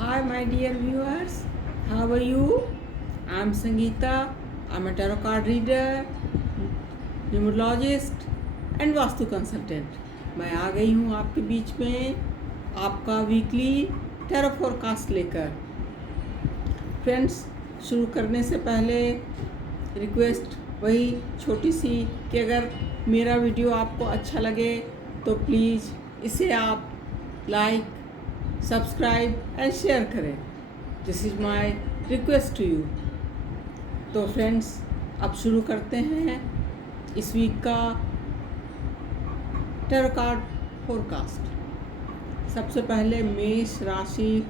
Hi, my dear viewers. How are you? I'm Sangeeta. I'm a tarot card reader, numerologist and vastu consultant. मैं आ गई हूँ आपके बीच में आपका वीकली टैरो फोरकास्ट लेकर। फ्रेंड्स, शुरू करने से पहले रिक्वेस्ट वही छोटी सी कि अगर मेरा वीडियो आपको अच्छा लगे तो प्लीज़ इसे आप लाइक, सब्सक्राइब एंड शेयर करें। This is my request to you. तो फ्रेंड्स, अब शुरू करते हैं इस वीक का टैरो कार्ड फोरकास्ट। सबसे पहले मेष राशि,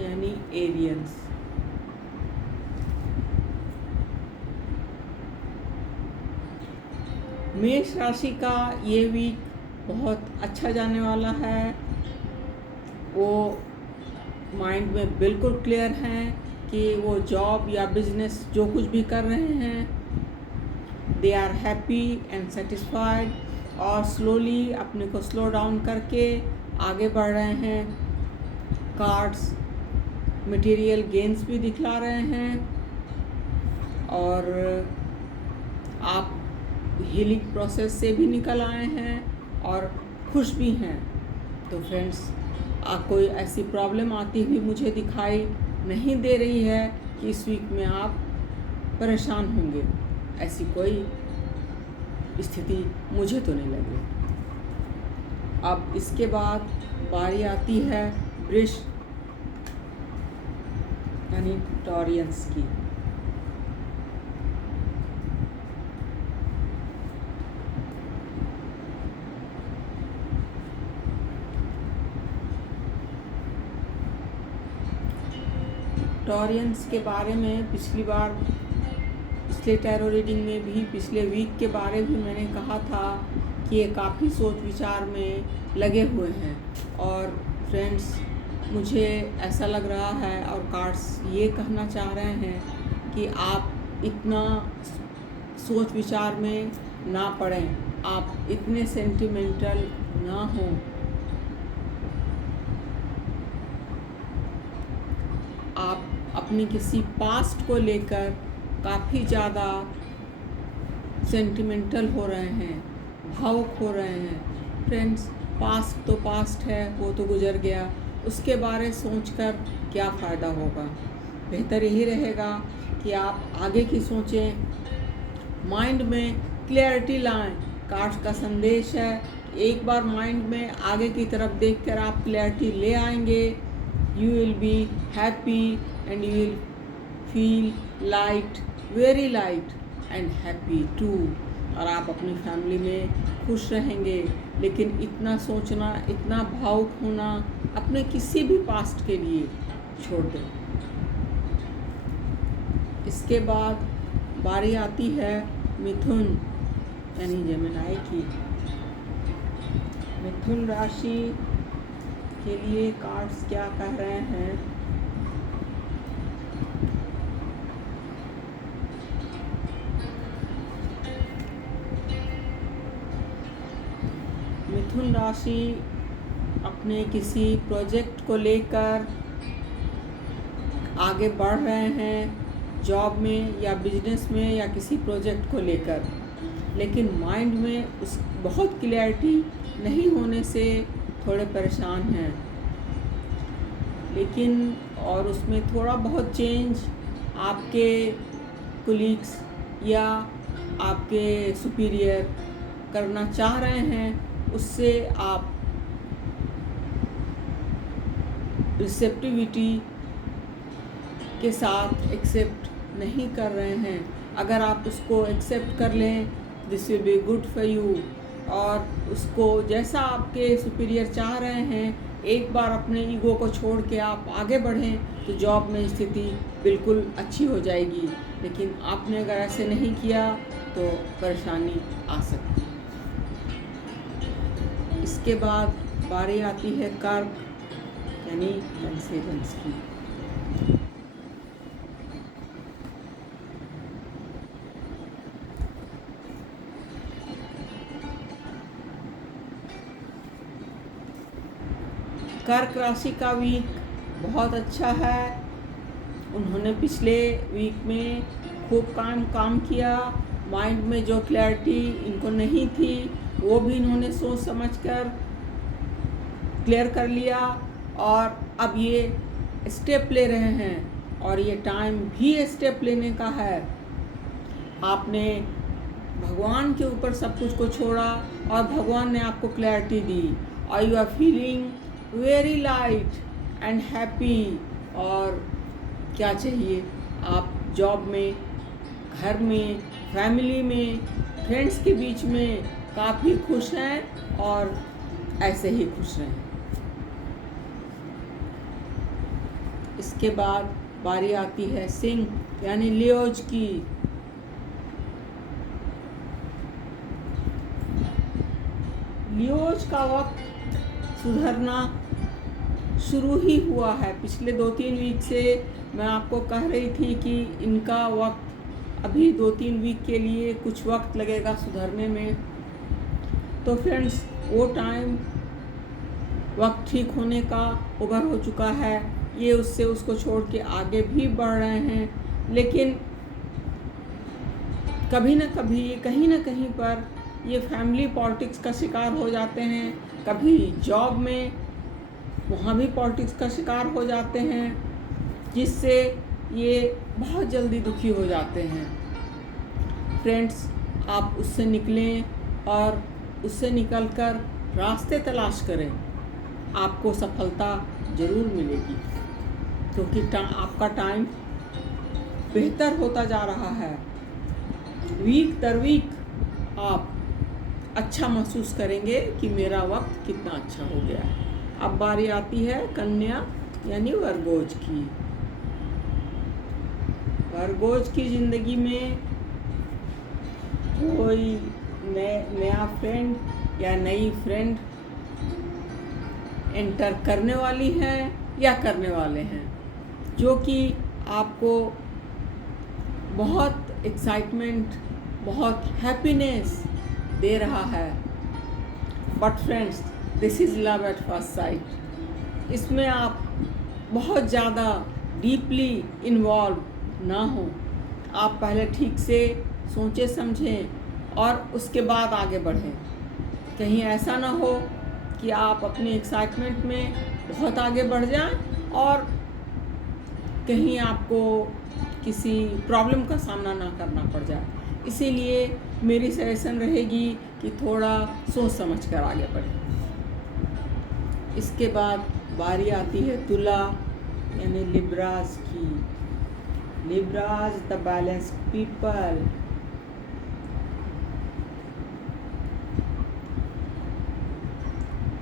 यानी एरियंस। मेष राशि का ये वीक बहुत अच्छा जाने वाला है। वो माइंड में बिल्कुल क्लियर हैं कि वो जॉब या बिजनेस जो कुछ भी कर रहे हैं, they are happy and satisfied, और स्लोली अपने को स्लो डाउन करके आगे बढ़ रहे हैं। कार्ड्स मटेरियल गेन्स भी दिखला रहे हैं और आप हीलिंग प्रोसेस से भी निकल आए हैं और खुश भी हैं। तो फ्रेंड्स, कोई ऐसी प्रॉब्लम आती हुई मुझे दिखाई नहीं दे रही है कि इस वीक में आप परेशान होंगे। ऐसी कोई स्थिति मुझे तो नहीं लगी। अब इसके बाद बारी आती है वृष यानी टॉरियंस की। टॉरियंस के बारे में पिछले टैरो रीडिंग में भी, पिछले वीक के बारे में मैंने कहा था कि ये काफ़ी सोच विचार में लगे हुए हैं। और फ्रेंड्स, मुझे ऐसा लग रहा है और कार्ड्स ये कहना चाह रहे हैं कि आप इतना सोच विचार में ना पड़ें, आप इतने सेंटिमेंटल ना हों। आप अपनी किसी पास्ट को लेकर काफ़ी ज़्यादा सेंटिमेंटल हो रहे हैं, भावुक हो रहे हैं। फ्रेंड्स, पास्ट तो पास्ट है, वो तो गुजर गया, उसके बारे सोचकर क्या फ़ायदा होगा। बेहतर यही रहेगा कि आप आगे की सोचें, माइंड में क्लैरिटी लाएं। कार्ड्स का संदेश है, एक बार माइंड में आगे की तरफ देखकर आप क्लैरिटी ले आएंगे, you will be happy and you will feel light, very light and happy too। और आप अपनी फैमिली में खुश रहेंगे। लेकिन इतना सोचना, इतना भावुक होना अपने किसी भी पास्ट के लिए छोड़ दें। इसके बाद बारी आती है मिथुन यानी जेमिनी की। मिथुन राशि के लिए कार्ड्स क्या कह रहे हैं? मिथुन राशि अपने किसी प्रोजेक्ट को लेकर आगे बढ़ रहे हैं, जॉब में या बिजनेस में या किसी प्रोजेक्ट को लेकर, लेकिन माइंड में उस बहुत क्लैरिटी नहीं होने से थोड़े परेशान हैं। लेकिन और उसमें थोड़ा बहुत चेंज आपके कोलीग्स या आपके सुपीरियर करना चाह रहे हैं, उससे आप रिसेप्टिविटी के साथ एक्सेप्ट नहीं कर रहे हैं। अगर आप उसको एक्सेप्ट कर लें, this will be good for you. और उसको जैसा आपके सुपीरियर चाह रहे हैं, एक बार अपने ईगो को छोड़ के आप आगे बढ़ें तो जॉब में स्थिति बिल्कुल अच्छी हो जाएगी। लेकिन आपने अगर ऐसे नहीं किया तो परेशानी आ सकती है। इसके बाद बारी आती है कर्क यानी कैंसेरेंस की। कर्क राशि का वीक बहुत अच्छा है। उन्होंने पिछले वीक में खूब काम किया। माइंड में जो क्लैरिटी इनको नहीं थी वो भी इन्होंने सोच समझ कर क्लियर कर लिया और अब ये स्टेप ले रहे हैं और ये टाइम भी स्टेप लेने का है। आपने भगवान के ऊपर सब कुछ को छोड़ा और भगवान ने आपको क्लैरिटी दी और you are feeling very light and happy. और क्या चाहिए, आप जॉब में, घर में, फैमिली में, फ्रेंड्स के बीच में काफ़ी खुश हैं और ऐसे ही खुश रहें। इसके बाद बारी आती है सिंह यानी लियोज की। लियोज का वक्त सुधरना शुरू ही हुआ है। पिछले 2-3 वीक से मैं आपको कह रही थी कि इनका वक्त अभी 2-3 वीक के लिए कुछ वक्त लगेगा सुधरने में। तो फ्रेंड्स, वो टाइम वक्त ठीक होने का ओवर हो चुका है। ये उसको छोड़ के आगे भी बढ़ रहे हैं, लेकिन कभी ना कभी कहीं ना कहीं पर ये फैमिली पॉलिटिक्स का शिकार हो जाते हैं। कभी जॉब में वहाँ भी पॉलिटिक्स का शिकार हो जाते हैं, जिससे ये बहुत जल्दी दुखी हो जाते हैं। फ्रेंड्स, आप उससे निकलें और उससे निकलकर रास्ते तलाश करें। आपको सफलता ज़रूर मिलेगी, क्योंकि आपका टाइम बेहतर होता जा रहा है। वीक दर वीक आप अच्छा महसूस करेंगे कि मेरा वक्त कितना अच्छा हो गया है। अब बारी आती है कन्या यानी वर्गोज की। वर्गोज की ज़िंदगी में कोई नया फ्रेंड या नई फ्रेंड एंटर करने वाली हैं या करने वाले हैं, जो कि आपको बहुत एक्साइटमेंट, बहुत हैप्पीनेस दे रहा है। But friends, this is love at first sight. इसमें आप बहुत ज़्यादा डीपली इन्वॉल्व ना हो। आप पहले ठीक से सोचें समझें और उसके बाद आगे बढ़ें। कहीं ऐसा ना हो कि आप अपनी एक्साइटमेंट में बहुत आगे बढ़ जाएं और कहीं आपको किसी प्रॉब्लम का सामना ना करना पड़ जाए। इसीलिए मेरी सजेशन रहेगी कि थोड़ा सोच समझ कर आगे बढ़ें। इसके बाद बारी आती है तुला यानी लिब्राज की। लिब्राज द बैलेंस पीपल।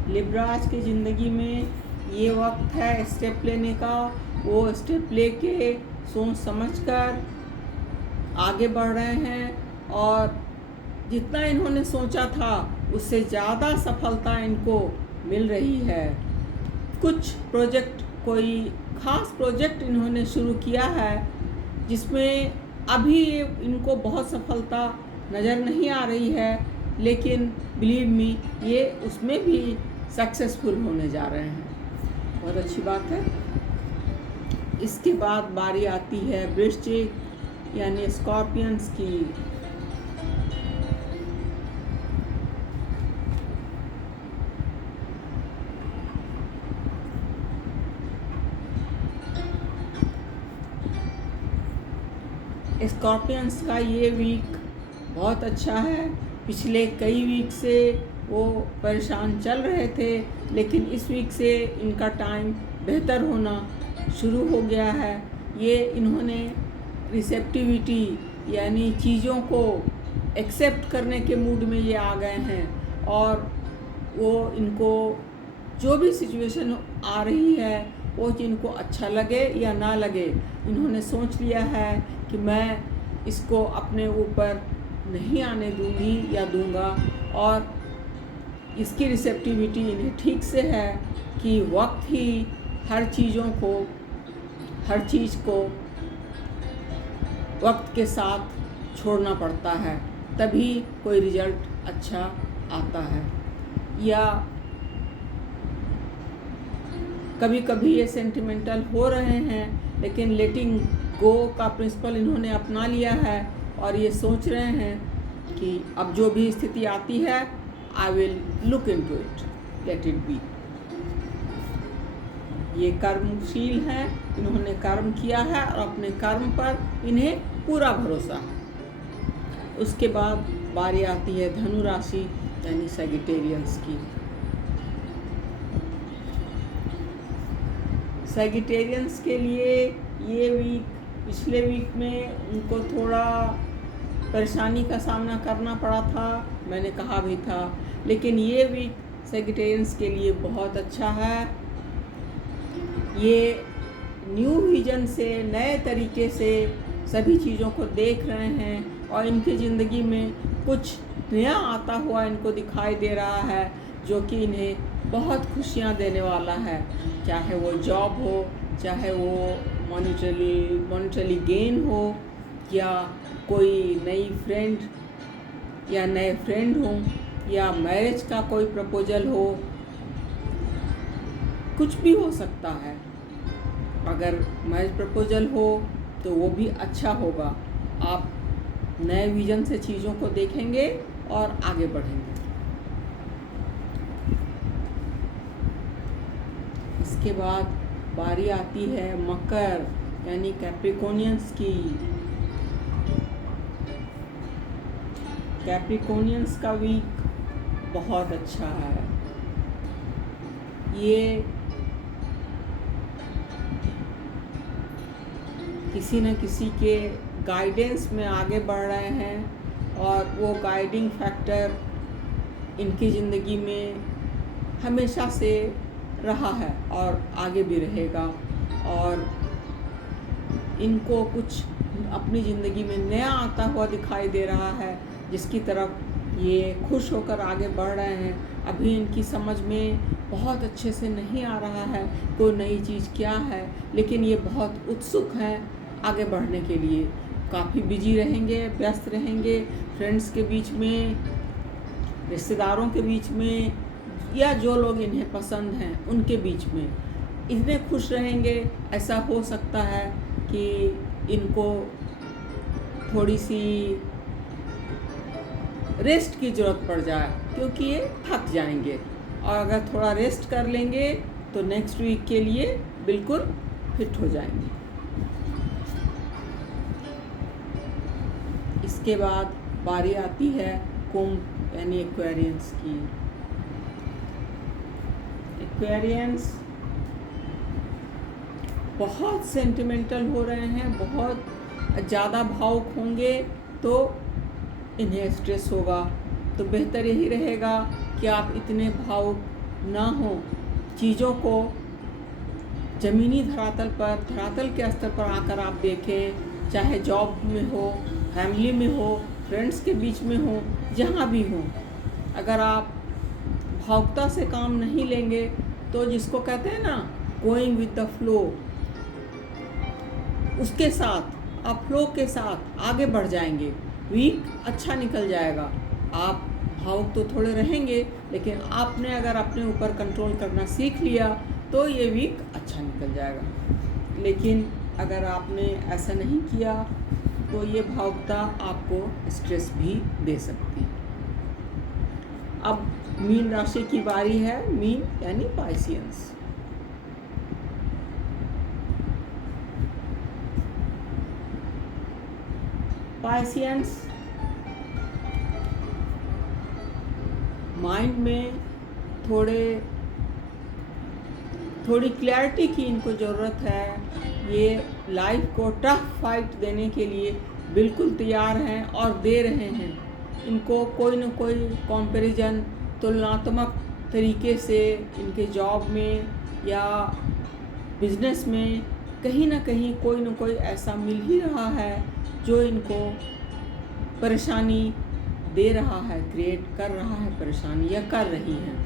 लिब्राज की ज़िंदगी में ये वक्त है स्टेप लेने का। वो स्टेप लेके सोच समझकर आगे बढ़ रहे हैं और जितना इन्होंने सोचा था उससे ज़्यादा सफलता इनको मिल रही है। कुछ प्रोजेक्ट, कोई ख़ास प्रोजेक्ट इन्होंने शुरू किया है जिसमें अभी इनको बहुत सफलता नज़र नहीं आ रही है, लेकिन बिलीव मी, ये उसमें भी सक्सेसफुल होने जा रहे हैं। बहुत अच्छी बात है। इसके बाद बारी आती है वृश्चिक यानी स्कॉर्पियंस की। स्कॉर्पियंस का ये वीक बहुत अच्छा है। पिछले कई वीक से वो परेशान चल रहे थे, लेकिन इस वीक से इनका टाइम बेहतर होना शुरू हो गया है। ये इन्होंने रिसेप्टिविटी यानी चीज़ों को एक्सेप्ट करने के मूड में ये आ गए हैं और वो इनको जो भी सिचुएशन आ रही है वो इनको अच्छा लगे या ना लगे, इन्होंने सोच लिया है कि मैं इसको अपने ऊपर नहीं आने दूंगी या दूंगा। और इसकी रिसेप्टिविटी इन्हें ठीक से है कि वक्त ही हर चीज़ को वक्त के साथ छोड़ना पड़ता है, तभी कोई रिजल्ट अच्छा आता है। या कभी कभी ये सेंटिमेंटल हो रहे हैं, लेकिन लेटिंग गो का प्रिंसिपल इन्होंने अपना लिया है और ये सोच रहे हैं कि अब जो भी स्थिति आती है, I will look into it, let it be. ये कर्मशील हैं, इन्होंने कर्म किया है और अपने कर्म पर इन्हें पूरा भरोसा है। उसके बाद बारी आती है धनु राशि यानी सैजिटेरियंस की। सैजिटेरियंस के लिए ये वीक, पिछले वीक में उनको थोड़ा परेशानी का सामना करना पड़ा था, मैंने कहा भी था, लेकिन ये वीक सैजिटेरियंस के लिए बहुत अच्छा है। ये न्यू विजन से, नए तरीके से सभी चीज़ों को देख रहे हैं और इनकी ज़िंदगी में कुछ नया आता हुआ इनको दिखाई दे रहा है, जो कि इन्हें बहुत खुशियाँ देने वाला है। चाहे वो जॉब हो, चाहे वो मॉनेटरी गेन हो, या कोई नई फ्रेंड या नए फ्रेंड हो, या मैरिज का कोई प्रपोजल हो, कुछ भी हो सकता है। अगर मैरिज प्रपोजल हो तो वो भी अच्छा होगा। आप नए विजन से चीज़ों को देखेंगे और आगे बढ़ेंगे। इसके बाद बारी आती है मकर यानी कैप्रिकॉनियंस की। कैप्रिकॉनियंस का वीक बहुत अच्छा है। ये किसी न किसी के गाइडेंस में आगे बढ़ रहे हैं और वो गाइडिंग फैक्टर इनकी ज़िंदगी में हमेशा से रहा है और आगे भी रहेगा, और इनको कुछ अपनी ज़िंदगी में नया आता हुआ दिखाई दे रहा है, जिसकी तरफ ये खुश होकर आगे बढ़ रहे हैं। अभी इनकी समझ में बहुत अच्छे से नहीं आ रहा है कोई नई चीज़ क्या है, लेकिन ये बहुत उत्सुक हैं आगे बढ़ने के लिए। काफ़ी बिजी रहेंगे, व्यस्त रहेंगे, फ्रेंड्स के बीच में, रिश्तेदारों के बीच में, या जो लोग इन्हें पसंद हैं उनके बीच में इतने खुश रहेंगे। ऐसा हो सकता है कि इनको थोड़ी सी रेस्ट की ज़रूरत पड़ जाए, क्योंकि ये थक जाएंगे, और अगर थोड़ा रेस्ट कर लेंगे तो नेक्स्ट वीक के लिए बिल्कुल फिट हो जाएंगे। इसके बाद बारी आती है कुंभ यानी एक्वेरियंस की। एक्वेरियंस बहुत सेंटिमेंटल हो रहे हैं, बहुत ज़्यादा भावुक होंगे तो इन्हें स्ट्रेस होगा। तो बेहतर यही रहेगा कि आप इतने भावुक ना हो, चीज़ों को ज़मीनी धरातल के स्तर पर आकर आप देखें, चाहे जॉब में हो, फैमिली में हो, फ्रेंड्स के बीच में हो, जहाँ भी हो। अगर आप भावुकता से काम नहीं लेंगे तो जिसको कहते हैं ना गोइंग विद द फ्लो, उसके साथ आप फ्लो के साथ आगे बढ़ जाएंगे, वीक अच्छा निकल जाएगा। आप भावुक तो थोड़े रहेंगे, लेकिन आपने अगर अपने ऊपर कंट्रोल करना सीख लिया तो ये वीक अच्छा निकल जाएगा। लेकिन अगर आपने ऐसा नहीं किया तो ये भावुकता आपको स्ट्रेस भी दे सकती है। अब मीन राशि की बारी है, मीन यानी पाइसियंस। पाइसियंस माइंड में थोड़ी क्लैरिटी की इनको ज़रूरत है। ये लाइफ को टफ फाइट देने के लिए बिल्कुल तैयार हैं और दे रहे हैं। इनको कोई न कोई कंपैरिजन तुलनात्मक तरीके से इनके जॉब में या बिजनेस में कहीं ना कहीं कोई न कोई ऐसा मिल ही रहा है जो इनको परेशानी दे रहा है, क्रिएट कर रहा है परेशानी, या कर रही है।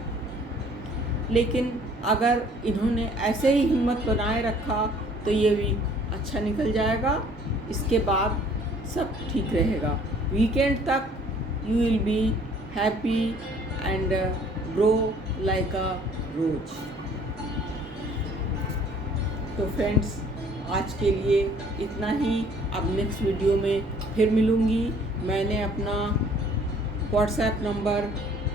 लेकिन अगर इन्होंने ऐसे ही हिम्मत बनाए रखा तो ये वीक अच्छा निकल जाएगा। इसके बाद सब ठीक रहेगा। वीकेंड तक you will be happy and grow like a rose. तो फ्रेंड्स, आज के लिए इतना ही। अब नेक्स्ट वीडियो में फिर मिलूँगी। मैंने अपना व्हाट्सएप नंबर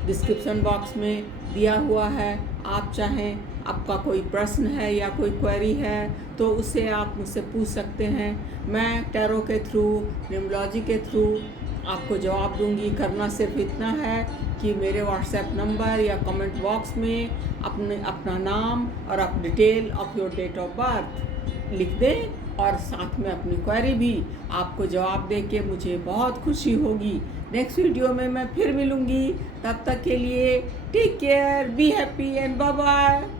डिस्क्रिप्शन बॉक्स में दिया हुआ है। आप चाहें, आपका कोई प्रश्न है या कोई क्वेरी है तो उसे आप मुझसे पूछ सकते हैं। मैं टैरो के थ्रू, न्यूमरोलॉजी के थ्रू आपको जवाब दूंगी। करना सिर्फ इतना है कि मेरे व्हाट्सएप नंबर या कमेंट बॉक्स में अपना नाम और detail of your date of birth लिख दें और साथ में अपनी क्वेरी भी। आपको जवाब दे के मुझे बहुत खुशी होगी। नेक्स्ट वीडियो में मैं फिर मिलूँगी। तब तक के लिए take care, be happy and bye bye.